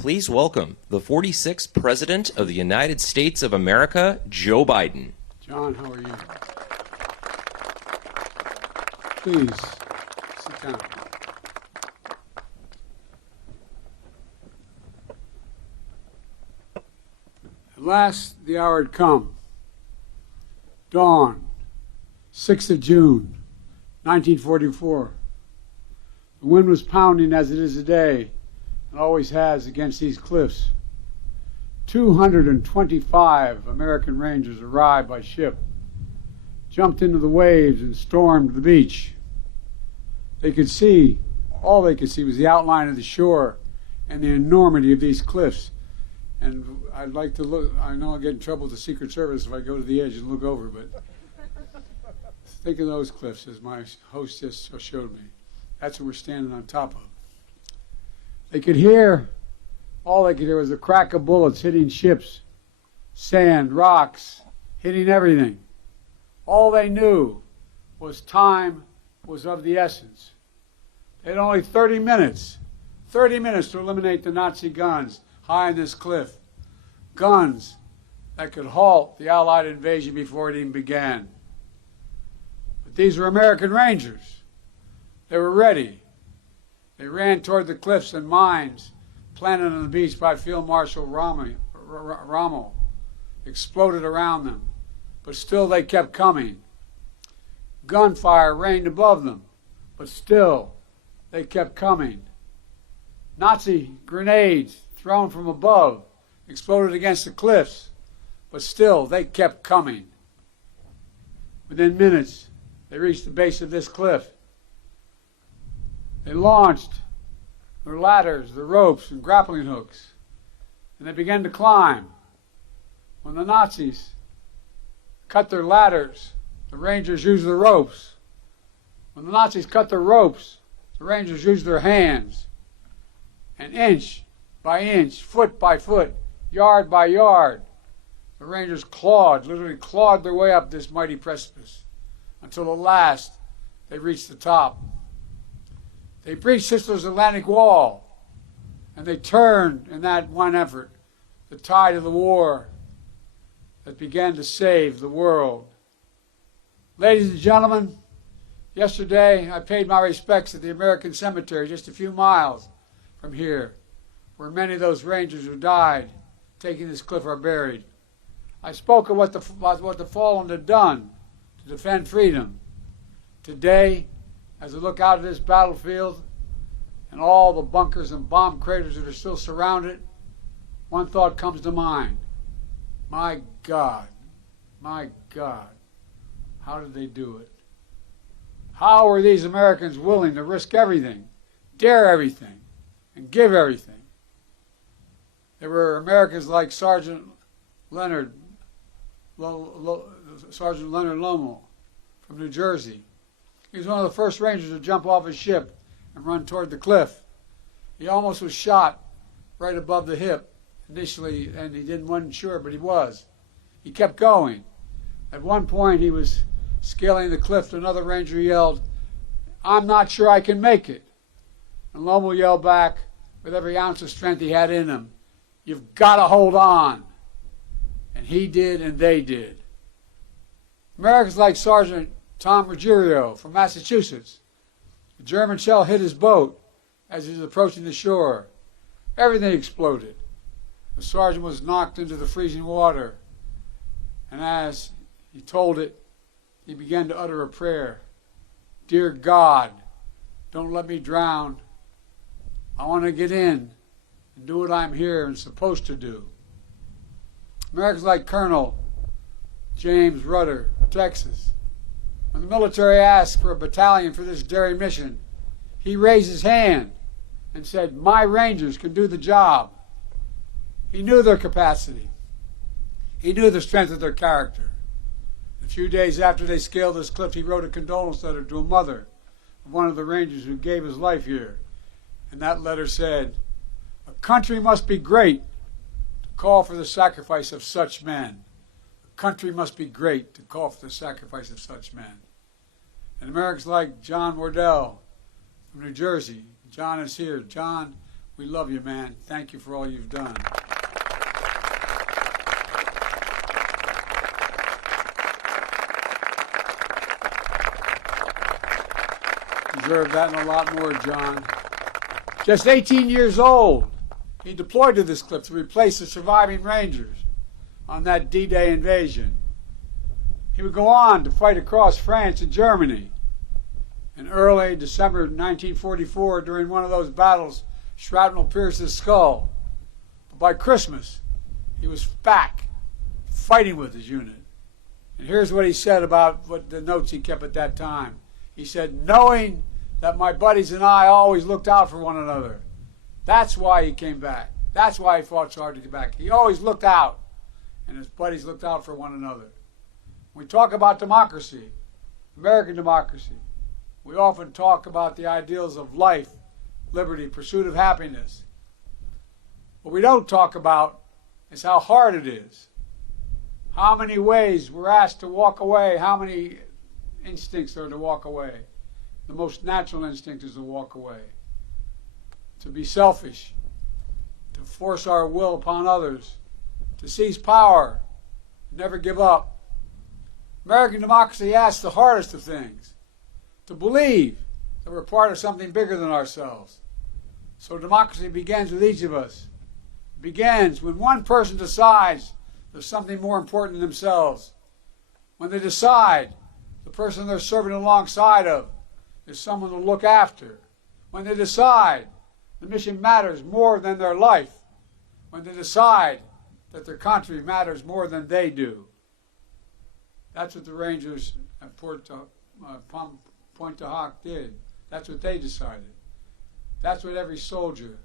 Please welcome the 46th President of the United States of America, Joe Biden. John, how are you? Please, sit down. At last, the hour had come. Dawn, 6th of June, 1944. The wind was pounding as it is today, and always has against these cliffs. 225 American Rangers arrived by ship, jumped into the waves and stormed the beach. All they could see was the outline of the shore and the enormity of these cliffs. And I'd like to look, I know I'll get in trouble with the Secret Service if I go to the edge and look over, but think of those cliffs as my host just showed me. That's what we're standing on top of. All they could hear was the crack of bullets hitting ships, sand, rocks, hitting everything. All they knew was time was of the essence. They had only 30 minutes to eliminate the Nazi guns high on this cliff. Guns that could halt the Allied invasion before it even began. But these were American Rangers. They were ready. They ran toward the cliffs and mines planted on the beach by Field Marshal Rommel exploded around them, but still they kept coming. Gunfire rained above them, but still they kept coming. Nazi grenades thrown from above exploded against the cliffs, but still they kept coming. Within minutes, they reached the base of this cliff. They launched their ladders, their ropes, and grappling hooks, and they began to climb. When the Nazis cut their ladders, the Rangers used the ropes. When the Nazis cut their ropes, the Rangers used their hands. And inch by inch, foot by foot, yard by yard, the Rangers literally clawed their way up this mighty precipice until at last they reached the top. They breached Hitler's Atlantic Wall, and they turned in that one effort the tide of the war that began to save the world. Ladies and gentlemen, yesterday I paid my respects at the American Cemetery just a few miles from here, where many of those Rangers who died taking this cliff are buried. I spoke of what the fallen had done to defend freedom. Today, as I look out at this battlefield and all the bunkers and bomb craters that are still surrounded, one thought comes to mind. My God, how did they do it? How were these Americans willing to risk everything, dare everything, and give everything? There were Americans like Sergeant Leonard Lommel from New Jersey. He was one of the first Rangers to jump off his ship and run toward the cliff. He almost was shot right above the hip initially, and wasn't sure, but he was. He kept going. At one point, he was scaling the cliff, and another Ranger yelled, "I'm not sure I can make it." And Lommel yelled back with every ounce of strength he had in him, "You've got to hold on." And he did, and they did. Americans like Sergeant Tom Ruggiero from Massachusetts. A German shell hit his boat as he was approaching the shore. Everything exploded. The sergeant was knocked into the freezing water, and as he told it, he began to utter a prayer. "Dear God, don't let me drown. I want to get in and do what I'm here and supposed to do." Americans like Colonel James Rudder, Texas. When the military asked for a battalion for this daring mission, he raised his hand and said, "My Rangers can do the job." He knew their capacity. He knew the strength of their character. A few days after they scaled this cliff, he wrote a condolence letter to a mother of one of the Rangers who gave his life here. And that letter said, "A country must be great to call for the sacrifice of such men. A country must be great to call for the sacrifice of such men." And Americans like John Wardell from New Jersey. John is here. John, We love you, man. Thank you for all you've done. Deserve that and a lot more, John. Just 18 years old, he deployed to this cliff to replace the surviving Rangers on that D-Day invasion. He would go on to fight across France and Germany. In early December 1944, during one of those battles, shrapnel pierced his skull. But by Christmas, he was back fighting with his unit. And here's what he said about what the notes he kept at that time. He said, knowing that my buddies and I always looked out for one another. That's why he came back. That's why he fought so hard to get back. He always looked out, and his buddies looked out for one another. When we talk about democracy, American democracy, we often talk about the ideals of life, liberty, pursuit of happiness. What we don't talk about is how hard it is. How many ways we're asked to walk away, how many instincts are to walk away. The most natural instinct is to walk away, to be selfish, to force our will upon others, to seize power, never give up. American democracy asks the hardest of things, to believe that we're part of something bigger than ourselves. So democracy begins with each of us. It begins when one person decides there's something more important than themselves. When they decide the person they're serving alongside of is someone to look after. When they decide the mission matters more than their life. When they decide that their country matters more than they do. That's what the Rangers at Pointe du Hoc did. That's what they decided. That's what every soldier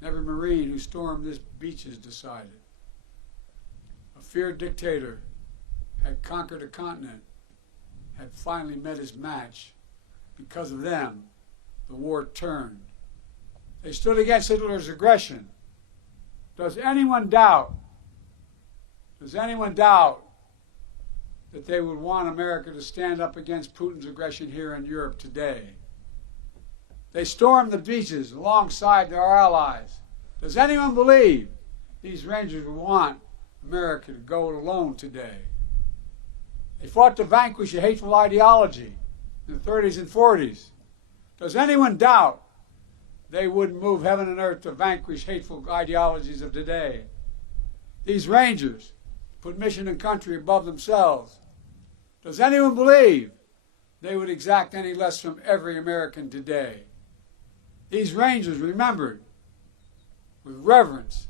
and every Marine who stormed this beaches decided. A feared dictator had conquered a continent, had finally met his match. Because of them, the war turned. They stood against Hitler's aggression. Does anyone doubt that they would want America to stand up against Putin's aggression here in Europe today? They stormed the beaches alongside their allies. Does anyone believe these Rangers would want America to go it alone today? They fought to vanquish a hateful ideology in the 30s and 40s. Does anyone doubt they wouldn't move heaven and earth to vanquish hateful ideologies of today? These Rangers put mission and country above themselves. Does anyone believe they would exact any less from every American today? These Rangers remembered with reverence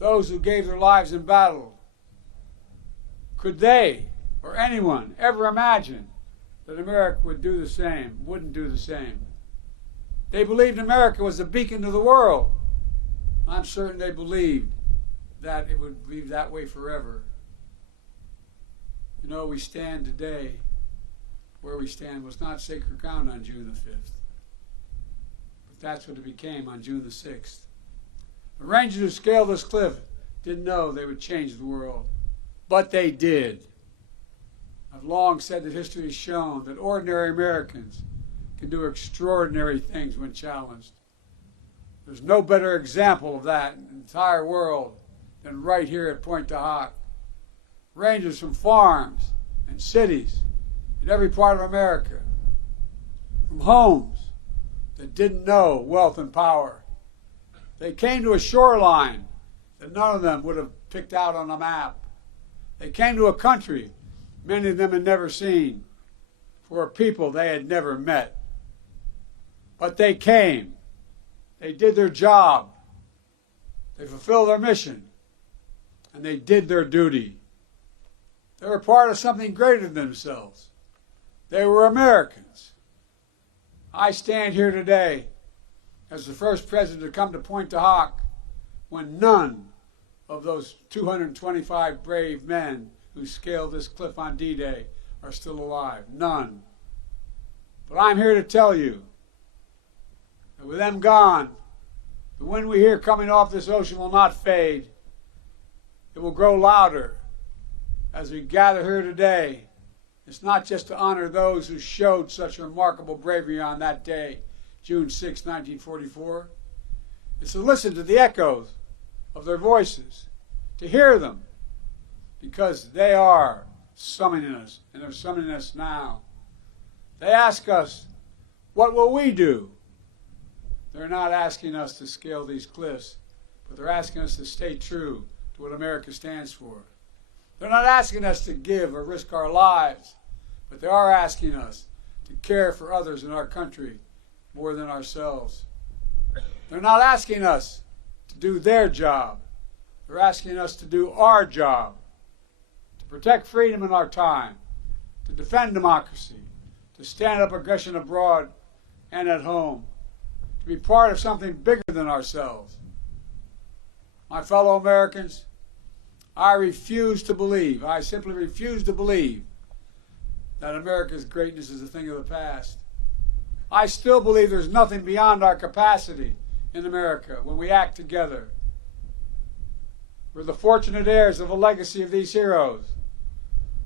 those who gave their lives in battle. Could they or anyone ever imagine that America would do the same, wouldn't do the same? They believed America was a beacon to the world. I'm certain they believed that it would be that way forever. You know, we stand today, where we stand was not sacred ground on June the 5th. But that's what it became on June the 6th. The Rangers who scaled this cliff didn't know they would change the world, but they did. I've long said that history has shown that ordinary Americans can do extraordinary things when challenged. There's no better example of that in the entire world than right here at Pointe du Hoc. Rangers from farms and cities in every part of America, from homes that didn't know wealth and power. They came to a shoreline that none of them would have picked out on a map. They came to a country many of them had never seen, for a people they had never met. But they came. They did their job. They fulfilled their mission. And they did their duty. They were part of something greater than themselves. They were Americans. I stand here today as the first president to come to Pointe du Hoc when none of those 225 brave men who scaled this cliff on D-Day are still alive. None. But I'm here to tell you that with them gone, the wind we hear coming off this ocean will not fade. It will grow louder as we gather here today. It's not just to honor those who showed such remarkable bravery on that day, June 6, 1944. is to listen to the echoes of their voices, to hear them, because they are summoning us, and they're summoning us now. They ask us, what will we do? They're not asking us to scale these cliffs, but they're asking us to stay true to what America stands for. They're not asking us to give or risk our lives, but they are asking us to care for others in our country more than ourselves. They're not asking us to do their job. They're asking us to do our job, to protect freedom in our time, to defend democracy, to stand up aggression abroad and at home, to be part of something bigger than ourselves. My fellow Americans, I simply refuse to believe that America's greatness is a thing of the past. I still believe there's nothing beyond our capacity in America when we act together. We're the fortunate heirs of the legacy of these heroes,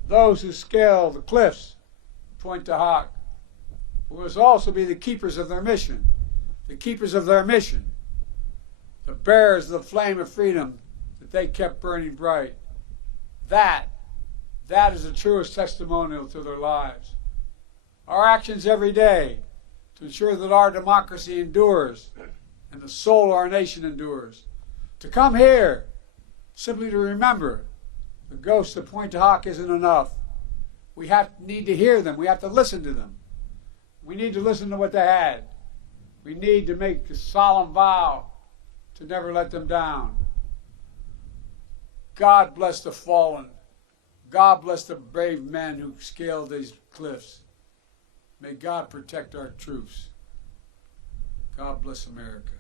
those who scale the cliffs, Pointe du Hoc. We must also be the keepers of their mission, the bearers of the flame of freedom that they kept burning bright. That is the truest testimonial to their lives. Our actions every day to ensure that our democracy endures and the soul of our nation endures. To come here simply to remember the ghosts of Pointe du Hoc isn't enough. We need to hear them. We have to listen to them. We need to listen to what they had. We need to make a solemn vow to never let them down. God bless the fallen. God bless the brave men who scaled these cliffs. May God protect our troops. God bless America.